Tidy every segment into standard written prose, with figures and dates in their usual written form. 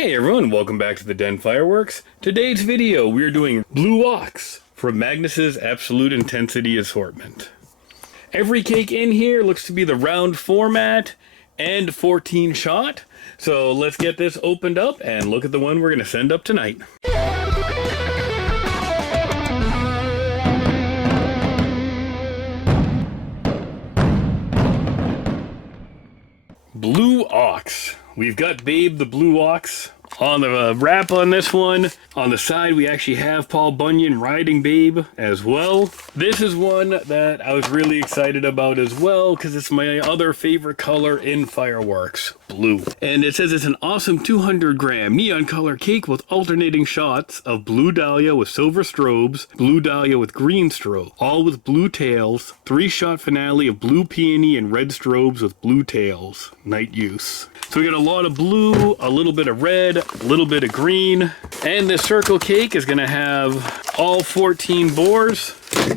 Hey everyone, welcome back to the Den Fireworks. Today's video, we're doing Blue Ox from Magnus's Absolute Intensity Assortment. Every cake in here looks to be the round format and 14 shot. So let's get this opened up and look at the one we're going to send up tonight. Blue Ox. We've got Babe the Blue Ox on the wrap on this one. On the side we actually have Paul Bunyan riding Babe as well. This is one that I was really excited about as well because it's my other favorite color in fireworks, blue. And it says it's an awesome 200 gram neon color cake with alternating shots of blue dahlia with silver strobes, blue dahlia with green strobe, all with blue tails, 3-shot finale of blue peony and red strobes with blue tails, night use. So we got a lot of blue, a little bit of red, a little bit of green, and this circle cake is gonna have all 14 bores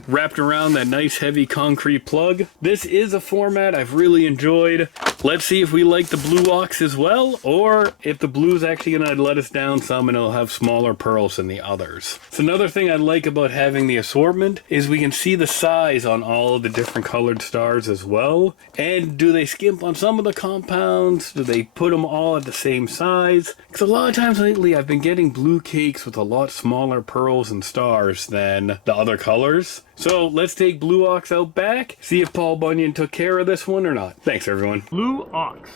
wrapped around that nice heavy concrete plug. This is a format I've really enjoyed. Let's see if we like the Blue Ox as well, or if the blue's actually gonna let us down some and it'll have smaller pearls than the others. So another thing I like about having the assortment is we can see the size on all of the different colored stars as well. And do they skimp on some of the compounds? Do they put them all at the same size? Because a lot of times lately I've been getting blue cakes with a lot smaller pearls and stars than the other colors. So let's take Blue Ox out back, see if Paul Bunyan took care of this one or not. Thanks everyone. Blue Ox.